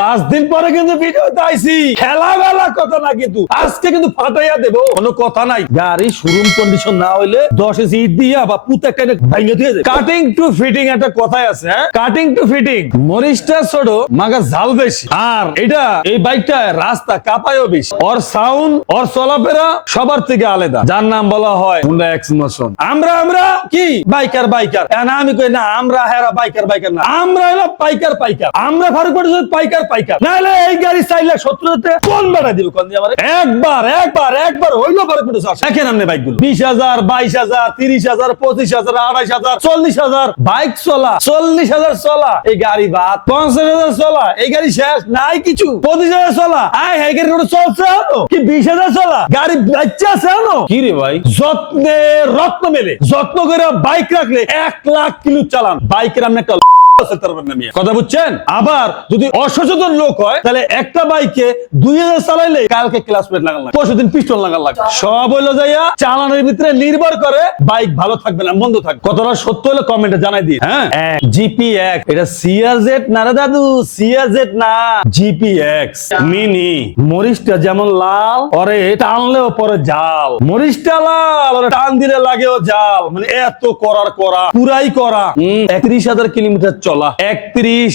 পাঁচ দিন পরে কিন্তু ভিডিওতে আইছি। খেলা বেলা কথা না কিন্তু, আজকে কিন্তু ফাটাইয়া দেবো। কোনো কথা নাই। গাড়ি শোরুম কন্ডিশন না হইলে দশ এসি দিয়া বা পুত একটা ভাইঙ্গে দিয়ে কাটিং টু ফিটিং একটা কথাই আছে হ্যাঁ? কাটিং টু ফিটিং মরিচটা ছোট, মাগা ঝাল বেশি। আর এটা, এই বাইকটা রাস্তা কাপায়ও বেশি। ওর সাউন্ড ওর চলাফেরা সবার থেকে আলাদা। যার নাম বলা হয় হুন্ডা এক্স মোশন আমরা আমরা কি? বাইকার বাইকার আমি কই না, আমরা হেরা বাইকার বাইকার না। আমরা হলো পাইকার পাইকার আমরা ফারুক পর্যন্ত পাইকার। পাইকার নাহলে এই গাড়ি চার লাখ সত্তর হাজার কোন বেড়া দিব কোন দিয়ে একবার একবার একবার হইল ফারুক পর্যন্ত দেখেন আপনি বাইকগুলো বিশ হাজার বাইশ হাজার তিরিশ হাজার পঁচিশ হাজার আড়াইশ হাজার চল্লিশ হাজার। বাইক চলা চল্লিশ হাজার চলা। এই গাড়ি বাদ পঞ্চাশ হাজার চলা। এই গাড়ি শেষ নাই কিছু। পঁচিশ হাজার চলা। আয় হ্যাঁ গাড়ি চলছে আনো। কি বিশ হাজার চলা? গাড়ি বাচ্চা আছে আনো? কি রে ভাই? যত্নে রত্ন মেলে। যত্ন করে বাইক রাখলে এক লাখ কিলো চালান। বাইকের আপনি একটা কথা বুঝছেন? আবার যদি অসচেতন লোক হয় তাহলে একটা বাইকে দুই হাজার চালাইলে কালকে ক্লাস প্লেট লাগান লাগে লাগান লাগে সব হইল যাইয়া চালানোর ভিতরে নির্ভর করে বাইক ভালো থাকবে না মন্দ থাকবে। কতটা সত্য হলে কমেন্টে জানাই দিই হ্যাঁ? জিপি এক এটা সিআরজেড না রে দাদু? সিআরজেড না। GP X mini. মরিচটা যেমন লাল ওরে টানলেও পরে জাল। মরিচটা লাল টান দিলে লাগেও জাল। মানে এত করার করা পুরাই করা। একত্রিশ হাজার কিলোমিটার চলা। একত্রিশ।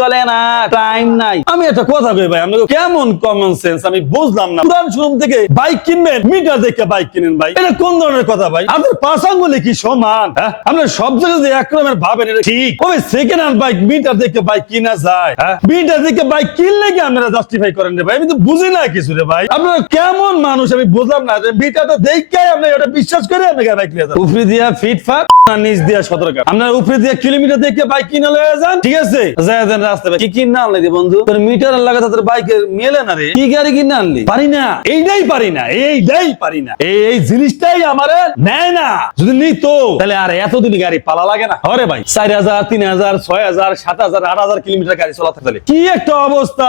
চলে না টাইম নাই। আমি একটা কথা কই ভাই, আপনাকে কেমন কমন সেন্স আমি বুঝলাম না। পুরান শোরুম থেকে বাইক কিনবেন মিটার দেখে বাইক কিনেন ভাই। এটা কোন ধরনের কথা ভাই? আপনার কি সমান? হ্যাঁ? সব জায়গায় ভাবেন, এটা ঠিক। সেকেন্ড হ্যান্ড বাইক মিটার দেখে বাইক কিনা যায়। হ্যাঁ? মিটার দেখে বাইক কিনলে কি আপনারা জাস্টিফাই করেন রে ভাই? আমি তো বুঝি না কিছু রে ভাই। আপনারা কেমন মানুষ, আমি বুঝলাম না। যে মিটারটা দেখে আপনি ওটা বিশ্বাস করে আপনি বাইক নিয়ে যান উপরে দিয়া ফিটফাট না নিচ দিয়া সতর্ক। আপনার উপরে দিয়া কিলোমিটার দেখে বাইক কিনে লয়ে যান। ঠিক আছে। যায় দেন রাস্তায় কি কিনে আনলি রে বন্ধু? তোর মিটার লাগা তোর বাইকের মেলে না রে। কি গাড়ি কিনে আনলি? পারি না। এইটাই পারি না এইটাই পারি না। এই এই জিনিসটাই আমার নেয় না। যদি নিতো তাহলে আর এতদিন গাড়ি পালা লাগে না। আরে ভাই চার হাজার তিন হাজার ছয় হাজার সাত হাজার আট হাজার কিলোমিটার গাড়ি চলাতে তাহলে। কি একটা অবস্থা।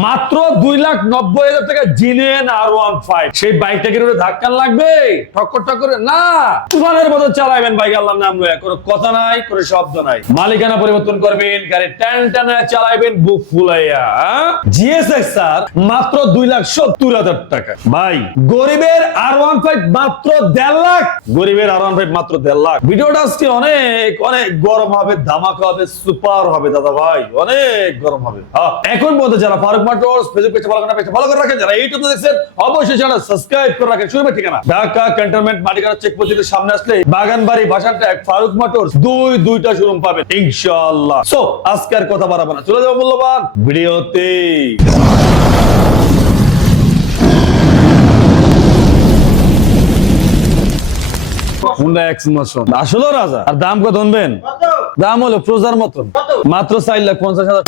মাত্র দুই লাখ নব্বই হাজার টাকা জিনেন আর ওয়ান ফাইভ। সেই বাইকটাকে করে ধাক্কান লাগবে? ঠক্কর ঠক্কর না। তুফানের মতো চালাবেন বাইক আল্লাহ নাম লয়া কোনো কথা নাই কোনো শব্দ নাই। মালিকানা পরিবর্তন করবেন গাড়ি টান টানা চালাইবেন বুক ফুলাইয়া জিএসএক্স স্যার মাত্র দুই লাখ সত্তর হাজার টাকা। ভাই গরিবের আর ওয়ান ফাইভ মাত্র দেড় লাখ। গরিবের আর ওয়ান ফাইভ মাত্র দেড় লাখ। ভিডিওটা আজকে অনেক অনেক গরম হবে ধামাকা হবে সুপার হবে দাদা ভাই। অনেক গরম হবে। হ্যাঁ, এখন পর্যন্ত যারা ফারুক মোটরস ফেসবুক পেজে ফলো করেন পেজে ফলো করে রাখেন। যারা ইউটিউবে দেখছেন অবশ্যই চ্যানেল সাবস্ক্রাইব করে রাখেন। শুরু ঠিকানা। ঢাকা ক্যান্টনমেন্ট মাটিকানা চেক সামনে আসলে বাগানবাড়ি ভাষার ট্যাগ ফারুক মোটরস দুই দুইটা শোরুম পাবেন ইনশাআল্লাহ। সো আজকে কথা বাড়াবো না। চলে যাব মূল্যবান ভিডিওতে। হুন্ডা এক্স আসলে রাজা। আর দাম কত দাম হলো প্রজার মতন। মাত্র চার লাখ পঞ্চাশ হাজার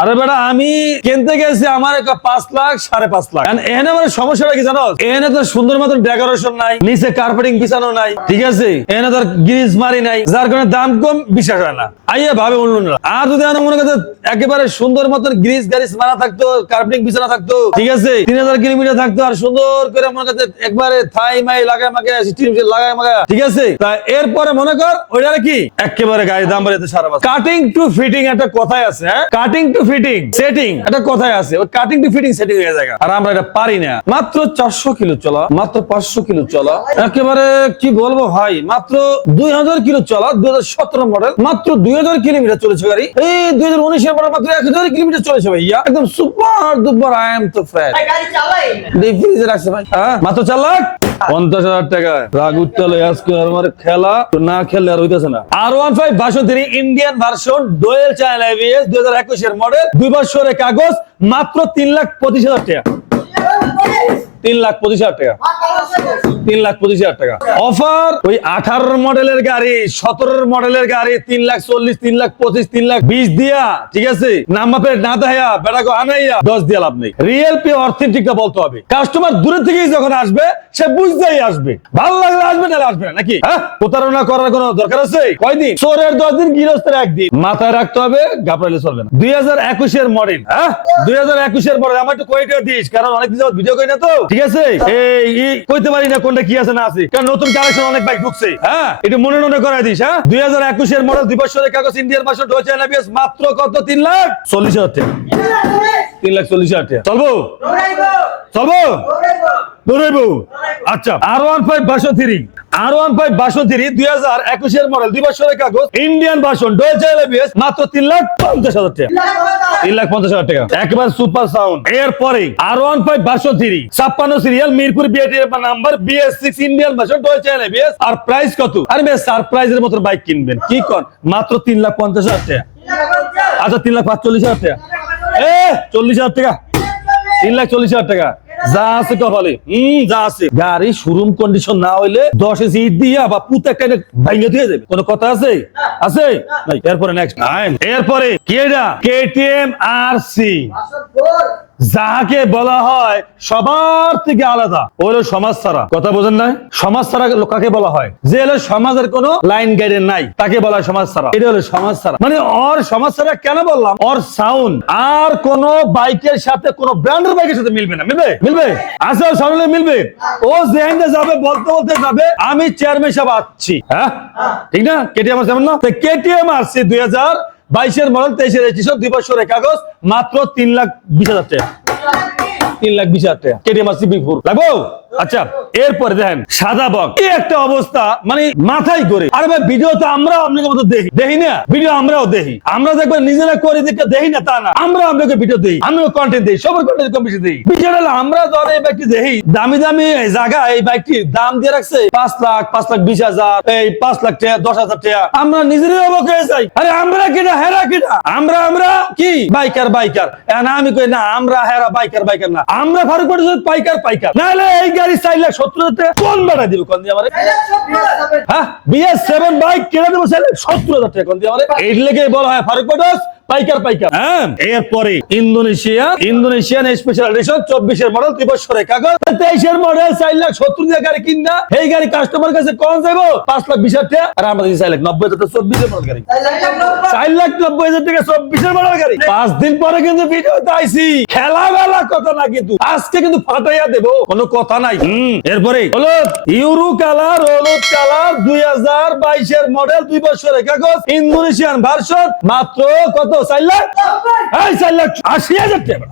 আরে বেটা, আমি কিনতে গেছি আমার একটা পাঁচ লাখ, সাড়ে পাঁচ লাখ। এখানে আমার সমস্যাটা কি জানো? এখানে তো সুন্দর মতন ডেকোরেশন নাই, নিচে কার্পেটিং বিছানো নাই, ঠিক আছে? এখানে তোর গ্রিজ মারি নাই, যার কারণে দাম কম, বিশ্বাস হয় না। আইয়া ভাবে অন্যরা আর যদি আমার মনে করতে একেবারে সুন্দর মতন গ্রিজ গারিজ মারা থাকতো কার্পেটিং বিছানা থাকতো, ঠিক আছে? তিন হাজার কিলোমিটার থাকতো, আর সুন্দর করে মনে করতে একবারে থাই মাই, লাগায় সিস্টেম লাগায় মাগে ঠিক আছে? তা এরপরে মনে কর ওইটা কি? একেবারে গাড়ির দাম বাড়িতে সারা কাটিং টু ফিটিং একটা কথাই আছে হ্যাঁ? কাটিং টু ফিটিং সেটিং একটা কথাই আছে। ওই কাটিং টু ফিটিং সেটিং হয়ে যায় আর আমরা এটা পারি না। মাত্র চারশো কিলো চলা মাত্র পাঁচশো কিলো চলা। একেবারে কি বলব ভাই মাত্র দুই হাজার কিলো চলা দুই হাজার সতেরো মডেল মাত্র দুই হাজার কিলোমিটার চলেছে গাড়ি। এই দুই হাজার উনিশের মডেল মাত্র এক হাজার কিলোমিটার চলেছে ভাইয়া। একদম সুপার দুপার আই এম তো। ফ্রিজে রাখছে ভাই। হ্যাঁ মাত্র চার লাখ। পঞ্চাশ হাজার টাকা রাগ উঠতে আজকে আমার খেলা না খেললে আর হইতেছে না। R one five version three Indian version dual channel ABS দুই হাজার একুশের মডেল দুই বছরের কাগজ, মাত্র তিন লাখ পঁচিশ হাজার টাকা। তিন লাখ পঁচিশ হাজার টাকা। তিন লাখ পঁচিশ হাজার টাকা। অফার ওই আঠারো মডেলের গাড়ি সতেরো মডেলের গাড়ি, তিন লাখ চল্লিশ, তিন লাখ পঁচিশ, তিন লাখ বিশ দিয়া, ঠিক আছে? নাম্বার প্লেট না দেয়া বেড়াকে আনাইয়া, দশ দিয়া লাভ নেই। রিয়েল পে অথেন্টিকটা বলতে হবে। কাস্টমার দূরে থেকেই যখন আসবে, সে বুঝতেই আসবে। ভালো লাগলে আসবে, না আসবে না, নাকি? হ্যাঁ? প্রতারণা করার কোনো দরকার আছে? কয়দিন? চোরের দশ দিন, গৃহস্থের একদিন। মাথায় রাখতে হবে গাবরাইলে চলবে না। দুই হাজার একুশের মডেল হ্যাঁ? দুই হাজার একুশের মডেল আমার একটু কয়টা দিস, কারণ অনেক দিন ভিডিও করি না তো, ঠিক আছে? এই ই কইতে পারি না কোনটা কি আছে না আছে। কারণ নতুন কালেকশন অনেক বাইক ঢুকছে। হ্যাঁ। এটা মনে মনে করাই দিস হ্যাঁ? দুই হাজার একুশের মডেল দুই বছরের কাগজ ইন্ডিয়ান মাসে ডোচে এনাবিএস মাত্র কত? তিন লাখ? চল্লিশ হাজার টাকা। তিন লাখ চল্লিশ হাজার টাকা। চলবো? চলবো? দৌড়াইবো। আচ্ছা। আর ওয়ান ফাইভ বাসো থ্রি আর ওয়ান ফাইভ বাসো থ্রি দুই হাজার একুশের মডেল দুই বছরের কাগজ ইন্ডিয়ান ডোচে এনএবিএস মাত্র তিন লাখ পঞ্চাশ হাজার টাকা। তিন লাখ পঞ্চাশ হাজার টাকা। একবার সুপার সাউন্ড এরপরে আর ওয়ান ফাইভ বারোশো থ্রি ছাপ্পান্ন serial Mirpur BAT number BS six Indian ডলছে এনএবিএস আর প্রাইস কত? আরে বেশ সারপ্রাইজের মতো বাইক কিনবেন। কি কর মাত্র তিন লাখ পঞ্চাশ হাজার টাকা। আচ্ছা তিন লাখ পাঁচচল্লিশ হাজার টাকা। এ, চল্লিশ হাজার টাকা। তিন লাখ চল্লিশ হাজার টাকা। যা আছে কপালে হম, যা আছে। গাড়ি শোরুম কন্ডিশন না হইলে দশ এসি ইট দিয়া বা পুত একটা ভাইঙ্গে দিয়ে যাবে কোনো কথা আছে? আছে? এরপরে নেক্সট এরপরে কেডা কেটিএম আর সি যাহাকে বলা হয় সবার থেকে আলাদা ও হলো সমাজ ছাড়া। কথা বোঝেন না সমাজ ছাড়া কাকে বলা হয়? যে হলো সমাজের কোনো লাইন গাইডের নাই, তাকে বলা হয় সমাজ ছাড়া। এটা হলো সমাজ ছাড়া। মানে ওর সমাজ ছাড়া কেন বললাম? ওর সাউন্ড আর কোন বাইকের সাথে, কোন ব্র্যান্ডের বাইকের সাথে মিলবে না। মিলবে? মিলবে? আচ্ছা সামনে মিলবে। ও যেখানে যাবে, বলতে বলতে যাবে, আমি চেয়ারম্যান সাহেব আসছি। হ্যাঁ? ঠিক না? কেটিএম আছে না? কেটিএম আসছে দুই হাজার বাইশের মডেল, তেইশের রেজিস্ট্রেশন দুই বছরের কাগজ মাত্র তিন লাখ বিশ হাজার টাকা। তিন লাখ বিশ হাজার টাকা। কেটিএম মাসি বিপুর লাগবো? আচ্ছা এরপরে দেখেন, সাদা বক। কি একটা অবস্থা মানে মাথায় করে। আরে ভাই ভিডিও তো আমরা আপনাকে মতো দেখি দেখি না? ভিডিও আমরাও দেখি। আমরা দেখবেন নিজেরা করে, দেখে দেখি না তা না। আমরা আপনাকে ভিডিও দিই আমিও কন্টেন্ট দিই, সবার কন্টেন্ট কম বেশি দিই। বিষয়টা হলো, আমরা ধর এই বাইকটি দেখি, দামি দামি জায়গা এই বাইকটির দাম দিয়ে রাখছে পাঁচ লাখ পাঁচ লাখ বিশ হাজার, এই পাঁচ লাখ টাকা, দশ হাজার টাকা। আমরা নিজেরাই অবাক হয়ে যাই। আরে, আমরা কিনা, হেরা কিনা? আমরা আমরা কি? বাইকার বাইকার আমি কই না, আমরা হেরা বাইকার বাইকার না। আমরা ফারুক পাইকার পাইকার। নাহলে এই গাড়ি চার কোন দিবে? কোন দিয়ে আমার? হ্যাঁ বিএস সেভেন বাইক কিনে দেবো সত্তর হাজার টাকা কোন দিয়ে আমার? এই লেগে বলা হয় ফারুক পাঠাস পাইকার পাইকার। হ্যাঁ। এরপরে ইন্দোনেশিয়া ইন্দোনেশিয়ান স্পেশাল এডিশন চব্বিশের মডেল বছরের কাগজ। তেইশের মডেল চার লাখ সত্তর দিয়ে গাড়ি কিনা এই গাড়ি কাস্টমার কাছে কম যাব পাঁচ লাখ বিশ হাজার টাকা। আর আমরা দিচ্ছি চার লাখ নব্বই হাজার চব্বিশের মডেল গাড়ি। চার লাখ নব্বই। হাজার টাকা চব্বিশের মডেল গাড়ি। পাঁচ দিন পরে কিন্তু ভিডিওতে আইসি খেলা বেলা কথা না কিন্তু আজকে কিন্তু ফাটাইয়া দেবো কোনো কথা নাই। এরপরে হলুদ ইউরো কালার হলুদ কালার দুই হাজার বাইশের মডেল দুই বছরের কাগজ ইন্দোনেশিয়ান ভার্সন মাত্র কত? চার লাখ? এই চার লাখ আশি হাজার টাকা।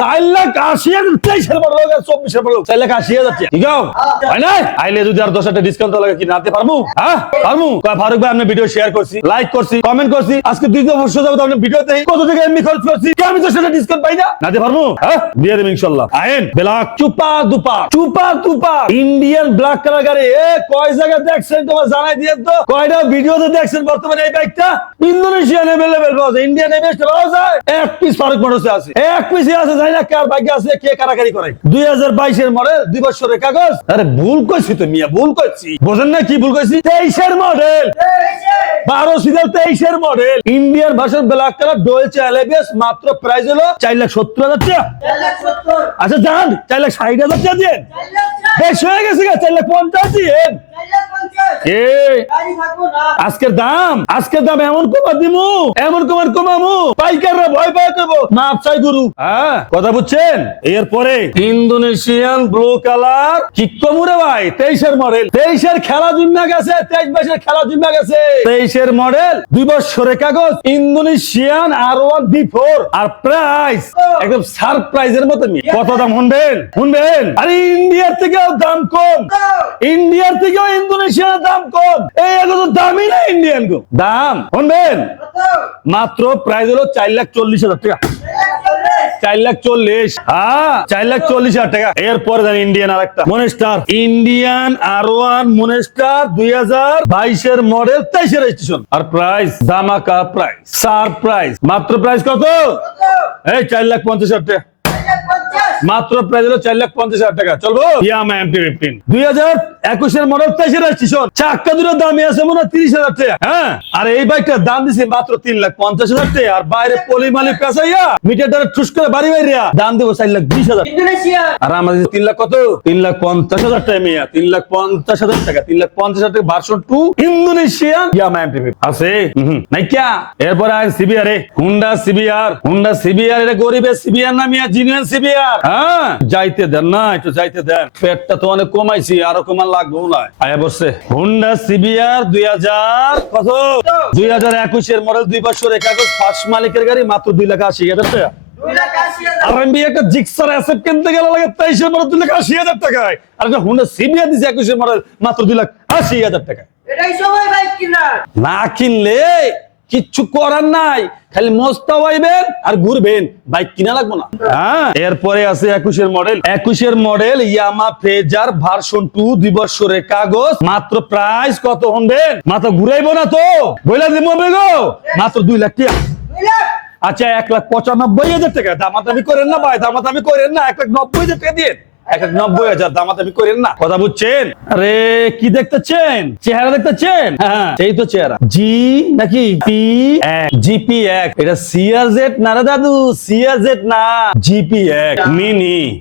চার লাখ আশি হাজার তেইশের মডেল হোক আর চব্বিশের মডেল চার লাখ আশি হাজার টাকা। ঠিক আছে? না আইলে যদি আর দশ হাজার ডিসকাউন্ট লাগে কি নাতে পারব হ্যাঁ? পারব ফারুক ভাই আপনি ভিডিও শেয়ার করছি লাইক করছি কমেন্ট করছি। আজকে দ্বিতীয় বর্ষ যাব আপনি ভিডিও কত টাকা এমনি খরচ করছি? আমি দশ হাজার ডিসকাউন্ট পাই না? নাতে পারব হ্যাঁ? দিয়ে দেবেন ইনশাল্লাহ। আইন ব্ল্যাক চুপা দুপা। চুপা দুপা। ইন্ডিয়ান ব্ল্যাক কালার গাড়ি। এ কয় জায়গা দেখছেন? তোমার জানাই দিয়ে তো। কয়টা ভিডিওতে দেখছেন বর্তমানে এই বাইকটা ইন্দোনেশিয়ান অ্যাভেলেবেল পাওয়া যায় ইন্ডিয়ান এভেস্ট পাওয়া যায়। এক পিস ফারুক মোটরসে আছে। এক পিস আছে, জানি না কার বাইকে আছে, কে কারাকারি করে। দুই হাজার মডেল দুই বছরের কাগজ। আরে ভুল কইছি তো মিয়া, ভুল করছি বোঝেন না কি ভুল কইছি? তেইশের মডেল বারো সিরিয়াল তেইশের model Indian version black colour ডোয়েলছে এলএবিএস মাত্র প্রাইস হলো চার লাখ সত্তর হাজার টাকা। আচ্ছা যান, চার লাখ ষাট হাজার টাকা দিয়ে। বেশি হয়ে গেছে চার লাখ পঞ্চাশ দিয়ে। এ আজকের দাম? আজকের দাম এমন কমা দিমু? এমন কমার কমামু? পাইকাররা ভয় দেবো না চাই গুরু। হ্যাঁ কথা বুঝছেন? এরপরে ইন্দোনেশিয়ান ব্লু কালার কি কমুরে ভাই তেইশের মডেল। তেইশের খেলা জুম্মা গেছে তেইশ বাইশের খেলা জুম্মা গেছে। তেইশের মডেল দুই বছরের কাগজ Indonesian R one B four. আর প্রাইস একদম সারপ্রাইজের মতো। কত দাম শুনবেন? শুনবেন? আরে ইন্ডিয়ার থেকেও দাম কম। ইন্ডিয়ার থেকেও ইন্দোনেশিয়ার দাম কম। এই এগুলো তো দামই না ইন্ডিয়ান গো। দাম। শুনবেন? মাত্র প্রাইস হলো চার লাখ চল্লিশ হাজার টাকা। চার লাখ চল্লিশ। হ্যাঁ চার লাখ চল্লিশ হাজার টাকা। এরপরে দেন ইন্ডিয়ান আর একটা মনেস্টার ইন্ডিয়ান আর ওয়ান মনেস্টার দুই হাজার বাইশের মডেল তেইশের রেজিস্ট্রেশন আর প্রাইস দামাকা প্রাইস সার প্রাইস মাত্র প্রাইস কত? এই চার লাখ পঞ্চাশ হাজার টাকা। মাত্র প্রাইস হলো চার লাখ পঞ্চাশ হাজার টাকা। চলবো? Yamaha MT fifteen. দুই হাজার একুশের মডেল তেইশের রেজিস্ট্রেশন চাক্কা দুটো দামি আছে মনে হয় তিরিশ হাজার টাকা। হ্যাঁ? আর এই বাইকটার দাম দিছে মাত্র তিন লাখ পঞ্চাশ হাজার টাকা। আর বাইরে পলিমালি পেঁচাইয়া মিটারটা ঠুস করে বাড়ি বাইরিয়া দাম দেবো চার লাখ বিশ হাজার। আর আমাদের তিন লাখ কত? তিন লাখ পঞ্চাশ হাজার টাকা মিয়া। তিন লাখ পঞ্চাশ হাজার টাকা। তিন লাখ পঞ্চাশ হাজার টাকা version two Indonesian Yamaha MTV আছে? হুম, নাই ক্যা এরপরে আয় সিবিআর এ। Honda CBR. হুন্ডা সিবিআর এটা গরিবের সিবিআর না মিয়া? জিনিয়ান সিবিআর। হ্যাঁ। যাইতে দেন না একটু যাইতে দেন। পেটটা তো অনেক কমাইছি আরও কমান লাগবো না। আয়া বসছে। হুন্ডা সিবিআর দুই হাজার কত দুই হাজার একুশের মডেল দুই বছর কাগজ ফার্স্ট মালিকের গাড়ি মাত্র দুই লাখ আশি হাজার টাকা। আর আমি একটা জিক্সার অ্যাসেট কিনতে গেলে লাগে তেইশের মডেল দুই লাখ আশি হাজার টাকায়। আর একটা হুন্ডা সিবিআর দিছে একুশের মডেল মাত্র দুই লাখ আশি হাজার টাকা এটাই সময় বাইক কিনার। না কিনলে কিচ্ছু করার নাই, খালি মস্তা হইবেন আর ঘুরবেন। বাইক কিনা লাগবো না। হ্যাঁ এরপরে আছে একুশের মডেল একুশের model Yamaha Fazer version two দুই বছরের কাগজ। মাত্র প্রাইস কত হনবেন? মাত্র ঘুরাইবো না তো। বইলা দিব গো। মাত্র দুই লাখ টাকা আচ্ছা এক লাখ পঁচানব্বই হাজার টাকা। দামাদামি করেন না ভাই, দামাদামি করেন না। এক লাখ নব্বই হাজার টাকা দিয়ে হ্যাঁ মিনি।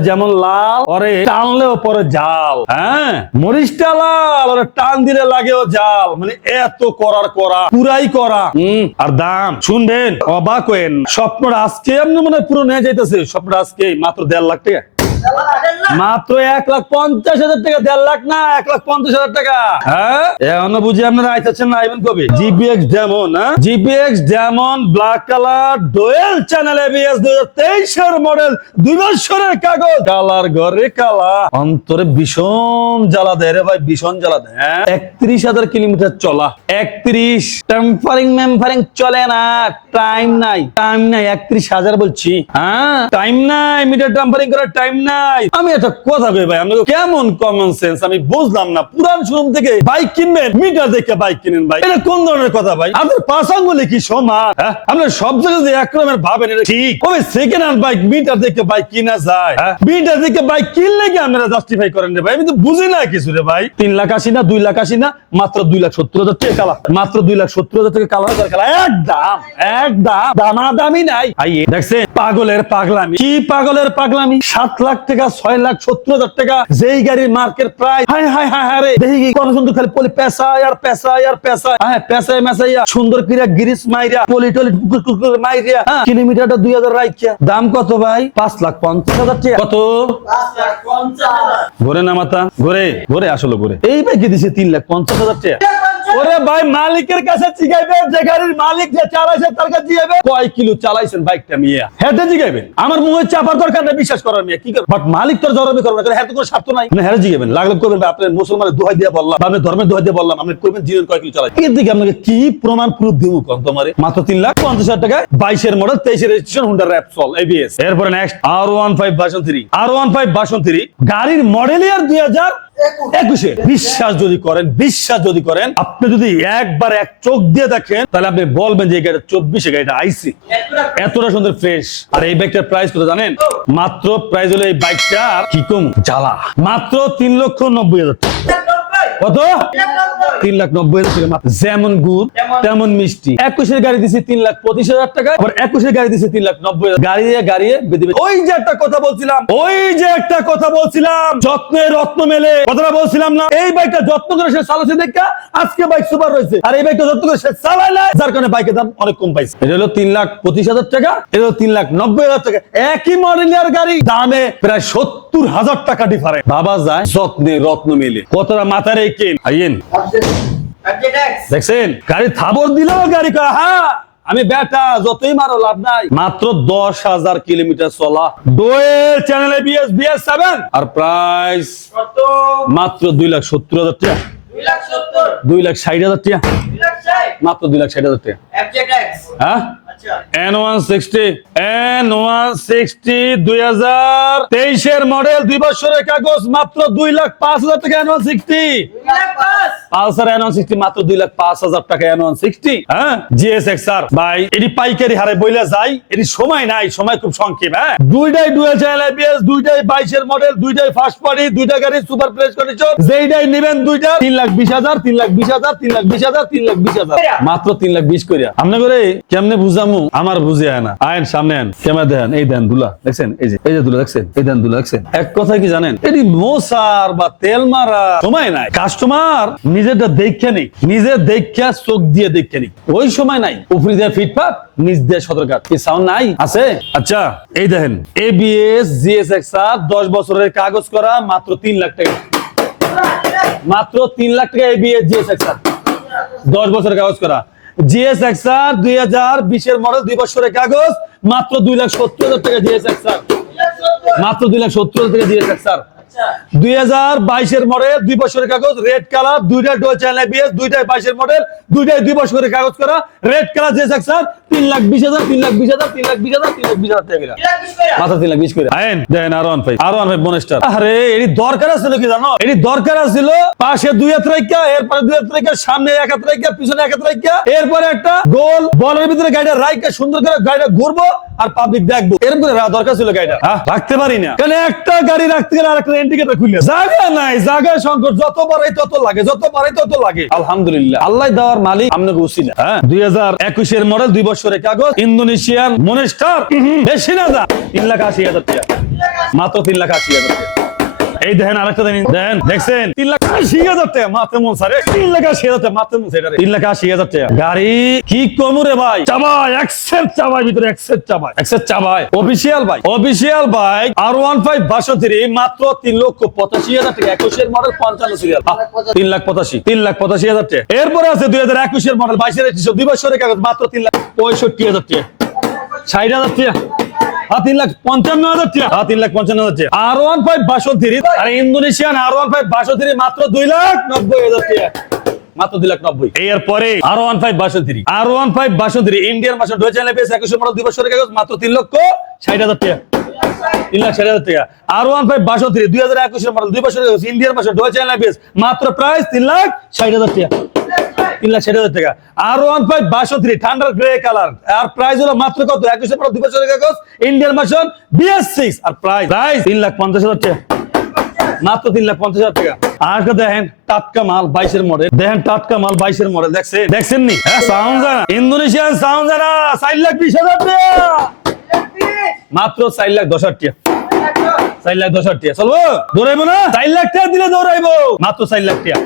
যেমন লাল, ওরে টানলেও পরে জাল। হ্যাঁ মরিচটা লাল, ওরে টান দিলে লাগেও জাল। মানে এত করার করা, পুরাই করা। আর দাম, শুনবেন, অবাক হয়েন। স্বপ্নটা আজকে এমনি মনে পুরো নিয়ে যাইতেছে। স্বপ্নটা আজকে মাত্র দেড় লাখ টাকা। মাত্র এক লাখ পঞ্চাশ হাজার টাকা, দেড় লাখ না, এক লাখ পঞ্চাশ হাজার টাকা। হ্যাঁ? বুঝি আপনারা আইতেছেন না আইবেন কবে। জিপিএক্স ডেমন হ্যাঁ? GPX Demon black colour dual channel ABS দুই হাজার তেইশের মডেল দুই বছরের কাগজ। কালার ঘরে কালা, অন্তরে ভীষণ জ্বালা দেয় রে ভাই, ভীষণ জ্বালা দেয় হ্যাঁ? একত্রিশ হাজার কিলোমিটার চলা। একত্রিশ টেম্পারিং মেম্পারিং চলে না টাইম নাই টাইম নাই, একত্রিশ হাজার বলছি হ্যাঁ? টাইম নাই মিটার টেম্পারিং করার টাইম নাই আমি একটা কথা কই ভাই, আপনাকে কেমন কমন সেন্স আমি বুঝলাম না। পুরান শোরুম থেকে বাইক কিনবেন, মিটার দেখে বাইক কিনেন ভাই। এটা কোন ধরনের কথা ভাই? আপনার পাঁচ কি সমান? হ্যাঁ? আপনার সব জায়গায় যে এক রকমের ভাবেন, এটা ঠিক। ওই সেকেন্ড হ্যান্ড বাইক মিটার দেখে বাইক কিনা যায়। হ্যাঁ? মিটার দেখে বাইক কিনলে কি আপনারা জাস্টিফাই করেন রে ভাই? আমি তো বুঝি না কিছু রে ভাই। তিন লাখ আশি না, দুই লাখ আশি না, মাত্র দুই লাখ সত্তর হাজার টাকা কালা মাত্র দুই লাখ সত্তর হাজার টাকা কালা কালা একদম একদম দামা দামি। নাই। দেখছেন? পাগলের পাগলামি। কি পাগলের পাগলামি? সাত লাখ টাকা ছয় লাখ সত্তর হাজার টাকা যেই গাড়ির market price high high high high রে। দেখি কি কোন সুন্দর খালি পলি পেশায় আর পেশায় আর পেশায় হ্যাঁ পেশায় মেশাইয়া সুন্দর করে গিরিস মাইরা পলি টলি মাইরিয়া হ্যাঁ, কিলোমিটারটা দুই হাজার রাইকিয়া দাম কত ভাই? পাঁচ লাখ পঞ্চাশ হাজার টাকা। কত? লাখ ঘুরে না মাথা ঘুরে ঘুরে আসলে ঘুরে। এই বাইকে দিছে তিন লাখ পঞ্চাশ হাজার টাকা। ওরে ভাই মালিকের কাছে জিগাইবে যে গাড়ির মালিক যে চালাইছে তার কাছে জিগাইবে কয় কিলো চালাইছেন বাইকটা মিয়া? হেঁটে জিগাইবেন। আমার মুখে চাপার দরকার নেই বিশ্বাস করার মিয়া কি বাট মালিক তোর জরবে করবে না হ্যাঁ তো কোনো স্বার্থ নাই। মানে হ্যাঁ জিগাইবেন। লাগলে করবেন ভাই, আপনার মুসলমানের দোহাই দিয়ে বললাম আপনার ধর্মের দোহাই দিয়ে বললাম আপনি করবেন জীবন কয় কিলো চালাই এর দিকে আপনাকে কি প্রমাণ প্রুফ দিব কোন তোমারে? মাত্র তিন লাখ পঞ্চাশ হাজার টাকায় বাইশের মডেল তেইশের রেজিস্ট্রেশন হুন্ডা র্যাপসল এবিএস এরপরে next R one five version three R one five version three গাড়ির মডেল ইয়ার দুই হাজার একুশে। বিশ্বাস যদি করেন, বিশ্বাস যদি করেন, আপনি যদি একবার এক চোখ দিয়ে দেখেন, তাহলে আপনি বলবেন যে গাড়িটা চব্বিশে গাড়িটা আইসি। এতটা এতটা সুন্দর ফ্রেশ আর এই বাইকটার প্রাইস কত জানেন? মাত্র প্রাইস হলো এই বাইকটা কি কম? জ্বালা। মাত্র তিন লক্ষ নব্বই হাজার টাকা। কত? তিন লাখ নব্বই হাজার যেমন গুড়, তেমন- মিষ্টি। একুশের গাড়ি তিন লাখ পঁচিশ হাজার টাকা, আবার একুশের গাড়ি তিন লাখ নব্বই হাজার গাড়িয়ে ওই যে একটা কথা বলছিলাম, ওই যে একটা কথা বলছিলাম রত্ন মেলে। কথাটা বলছিলাম না, এই বাইকটা যত্ন করে সে চালাচ্ছে দেখা, আজকে বাইক সুপার রয়েছে আর এই বাইকটা যত্ন করে সে চালায় না যার কারণে বাইকের দাম অনেক কম পাইছে। এটা হলো তিন লাখ পঁচিশ হাজার টাকা, এটা হলো তিন লাখ নব্বই হাজার টাকা। একই মডেলের গাড়ি, দামে প্রায় সত্তর হাজার টাকা ডিফারেন্স ভাবা যায়, যত্নে রত্ন মেলে। কতটা মাথা রেখে আপডেট এক্স দেখছেন? গাড়ি থাবর দিলেও গাড়ি হ্যাঁ আমি বেটা যতই মারো লাভ নাই। মাত্র দশ হাজার কিলোমিটার চলা। ডোয়েল চ্যানেলে বিএস বিএস সেভেন আর প্রাইস মাত্র দুই লাখ সত্তর হাজার টাকা। দুই লাখ ষাট হাজার টাকা। মাত্র দুই লাখ ষাট হাজার টাকা। হ্যাঁ? N one sixty N one sixty দুই হাজার তেইশের মডেল দুই বছরের কাগজ মাত্র দুই লাখ পাঁচ হাজার টাকা N one sixty Pulsar N one sixty মাত্র দুই লাখ পাঁচ হাজার টাকা সিক্সটি হ্যাঁ? জিএস এক্স আর ভাই এটি পাইকারি হারে বইলা যাই এটি সময় নাই সময় খুব সংক্ষেপ হ্যাঁ? দুইটাই ডুয়েল চ্যানেল আইপিএস দুইটাই বাইশের মডেল দুইটাই ফার্স্ট পার্টি দুইটা গাড়ি সুপার প্লেস কন্ডিশন যেইটাই নেবেন দুইটা তিন লাখ বিশ হাজার তিন লাখ বিশ হাজার তিন লাখ বিশ হাজার তিন লাখ বিশ হাজার মাত্র তিন লাখ বিশ করিয়া আপনি করে কেমনে বুঝামু? আমার বুঝে আয় না। আয়েন সামনে আন ক্যামেরা দেন এই দেন দুলা দেখছেন? এই যে এই যে দুলা দেখছেন? এই দেন দুলা দেখছেন? এক কথা কি জানেন? এটি মোসার বা তেল মারা সময় নাই। কাস্টমার নিজেরটা দেখে নেই, নিজের দেখা চোখ দিয়ে দেখে নেই। ওই সময় নাই। উপরি দিয়ে ফিটপাত নিজ দিয়ে সতর্কাত। কি সাউন্ড নাই? আছে? আচ্ছা এই দেখেন। এবিএস জিএস আর দশ বছরের কাগজ করা, মাত্র তিন লাখ টাকা। মাত্র তিন লাখ টাকা এবিএস জিএস আর দশ বছরের কাগজ করা। জিএস এক্সআর দুই হাজার বিশের মডেল দুই বছরের কাগজ, মাত্র দুই লাখ সত্তর হাজার টাকা জিএস এক্সআর মাত্র দুই লাখ সত্তর হাজার টাকা জিএস এক্সআর আচ্ছা দুই হাজার বাইশের মডেল দুই বছরের কাগজ রেড কালার দুইটা ডোল চ্যানেল এবিএস দুইটাই বাইশের মডেল দুইটাই দুই বছরের কাগজ করা। রেড কালার জিএস এক্সআর তিন লাখ বিশ হাজার তিন লাখ বিশ হাজার তিন লাখ বিশ হাজার তিন লাখ বিশ হাজার টাকা তিন লাখ বিশ করে। মাথা তিন লাখ বিশ করে। আইন দেন R one five R one five monster আরে এটি দরকার আছিল কি জানো? এটি দরকার আছিল পাশে দুই হাত রাইকা এরপরে দুই হাত রাইকা সামনে এক হাত রাইকা পিছনে এক হাত রাইকা এরপরে একটা গোল বলের ভিতরে গাড়িটা রাইকা সুন্দর করে গাড়িটা ঘুরবো আর পাবলিক দেখব। এরকম করে দরকার ছিল গাড়িটা। হ্যাঁ, রাখতে পারি না। কারণ একটা গাড়ি রাখতে গেলে আরেকটা ইন্ডিকেটর খুলে জায়গা নাই জায়গায় সংকট যত বাড়াই তত লাগে যত বাড়াই তত লাগে। আলহামদুলিল্লাহ। আল্লাহ দেওয়ার মালিক আপনাকে উচিলা হ্যাঁ দুই হাজার একুশের মডেল দুই বছরের কাগজ ইন্দোনেশিয়ান মনেস্টার বেশি না দা তিন লাখ আশি হাজার টাকা। মাত্র তিন লাখ আশি হাজার টাকা। এই দেখেন আরেকটা দেখছেন? তিন লাখ আশি হাজার টাকা মাত্র মন সারে তিন লাখ আশি হাজার টাকা মন সেটারে তিন লাখ আশি হাজার টাকা। গাড়ি কি কম রে ভাই? চাবাই চাবাই, ভিতরে চাবাই চাবাই। Official bike official bike R one five বাষট্টি, মাত্র তিন লক্ষ পঁচাশি হাজার টাকা, একুশের মডেল পঞ্চান্ন সিরিয়াল তিন লাখ পঁচাশি, তিন লাখ পঁচাশি হাজার টাকা। এরপরে আছে দুই হাজার একুশের মডেল বাইশের দুই বছরের কাগজ, মাত্র তিন লাখ পঁয়ষট্টি হাজার টাকা। ষাট হাজার টাকা। তিন লাখ পঞ্চান্ন হাজার টাকা। তিন লাখ পঞ্চান্ন হাজার টাকা। আর ওয়ান ফাইভ বাষট্টি। আর ইন্দোনেশিয়ান আর ওয়ান ফাইভ মাত্র দুই লাখ নব্বই হাজার টাকা। মাত্র দুই লাখ নব্বই। এর পরে আর ওয়ান ফাইভ বাষট্টি আর ওয়ান ফাইভ বাষট্টি ইন্ডিয়ান মাসে ডোয়ে চ্যানেল পেয়েছে একুশে মডেল দুই বছরের কাগজ মাত্র তিন লক্ষ ষাট হাজার টাকা। তিন লাখ ষাট হাজার টাকা। আর ওয়ান ফাইভ দুই হাজার একুশের মডেল দুই বছরের কাগজ ইন্ডিয়ান মাসে ডোয়ে চ্যানেল পেয়েছে মাত্র প্রাইস তিন লাখ ষাট হাজার টাকা। তিন লাখ ষাট হাজার টাকা। আর ওয়ান ফাইভ বাষট্টি ঠান্ডার গ্রে কালার। আর প্রাইস হলো মাত্র কত? একুশে দুই বছরের কাগজ ইন্ডিয়ান বিএস সিক্স আর প্রাইস প্রাইস তিন লাখ পঞ্চাশ হাজার টাকা। মাত্র তিন লাখ পঞ্চাশ হাজার টাকা। আর দেখেন টাটকা মাল বাইশের মডেল দেখেন টাটকা মাল বাইশের মডেল দেখছেন? দেখছেন নি হ্যাঁ সাউন্ড জানা ইন্দোনেশিয়ান সাউন্ড জানা চার লাখ বিশ হাজার টাকা। মাত্র চার লাখ দশ হাজার টাকা। চার লাখ দশ হাজার টাকা। চলবো? দৌড়াইবো না? চার লাখ টাকা দিলে দৌড়াইবো। মাত্র চার লাখ টাকা।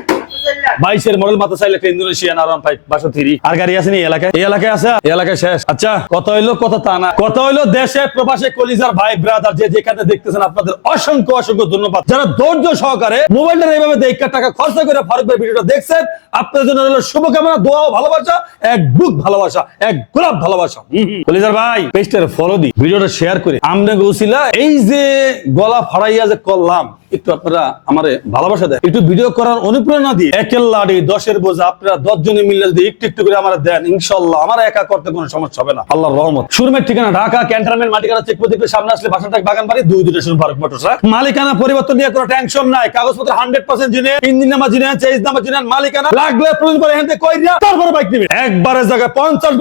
বাইশের মডেল মাত্র চার লাখ ইন্দোনেশিয়ান আর ফাইভ বাসো থ্রি আর গাড়ি আছে এই এলাকায়? এই এলাকায় আছে? এই এলাকায় শেষ। আচ্ছা কত হইল কত তা না? কত হইল দেশে প্রবাসে কলিজার ভাই ব্রাদার যে যেখানে দেখতেছেন আপনাদের অসংখ্য অসংখ্য ধন্যবাদ। যারা ধৈর্য সহকারে মোবাইলটা এইভাবে দেখা টাকা খরচা করে ফারুক ভাই ভিডিওটা দেখছেন আপনাদের জন্য হলো শুভকামনা দোয়া ভালোবাসা এক বুক ভালোবাসা এক গোলাপ ভালোবাসা। কলিজার ভাই পেজটার ফলো দি ভিডিওটা শেয়ার করে। আমরা গৌসিলা এই যে গলা ফাড়াইয়া যে করলাম একটু আপনারা আমারে ভালোবাসা দেয় একটু ভিডিও করার অনুপ্রেরণা দিয়ে একের লাড়ি দশের বোঝা, আপনারা দশ জনে মিলে যদি একটু একটু করে দেন, ইনশাল্লাহ আমার একা করতে কোনো সমস্যা হবে না। রহমত। শুরুমের ঠিকানা ঢাকা প্রদীপের সামনে আসলে বাগান বাড়ি, দুই দুটো ফারুক মোটরস মালিকানা পরিবর্তন নিয়ে কোনো টেনশন নাই, কাগজপত্র hundred percent genuine, engine genuine number genuine মালিকানা লাগলে প্রয়োজন তারপরে বাইক একবারে জায়গায় পঞ্চাশ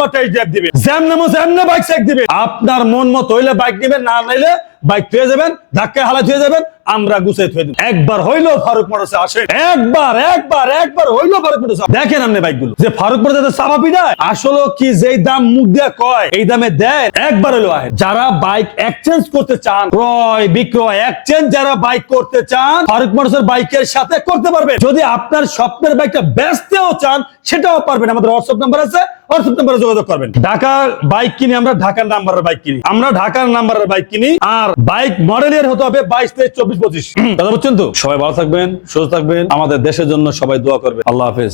দিবে। জ্যাম নামো বাইক চেক দিবে। আপনার মন মতো হইলে বাইক দিবেন না নাইলে বাইক থুয়ে যাবেন, ধাক্কায় হালা থুয়ে যাবেন আমরা গুছিয়ে থুয়ে দেব। একবার হইল ফারুক মোটরসে আসে। একবার একবার একবার হইল ফারুক মোটরসে দেখেন আপনি বাইকগুলো। যে ফারুক মোটরসে চাপা পিটায় আসলে কি যেই দাম মুখ দিয়ে কয়, এই দামে দেয়? একবার হইল আহে। যারা বাইক এক্সচেঞ্জ করতে চান, ক্রয়, বিক্রয় এক্সচেঞ্জ যারা বাইক করতে চান, ফারুক মোটরসের বাইকের সাথে করতে পারবেন যদি আপনার স্বপ্নের বাইকটা বেচতেও চান, সেটাও পারবেন। আমাদের হোয়াটসঅ্যাপ নাম্বার আছে। হোয়াটসঅ্যাপ নাম্বারে যোগাযোগ করবেন। ঢাকার বাইক কিনি, আমরা ঢাকার নাম্বারের বাইক কিনি। আমরা ঢাকার নাম্বারের বাইক কিনি, আর বাইক মডেলের হতে হবে বাইশ তেইশ চব্বিশ পঁচিশ। দাদা বুঝছেন তো? সবাই ভালো থাকবেন, সুস্থ থাকবেন। আমাদের দেশের জন্য সবাই দোয়া করবেন। আল্লাহ হাফেজ।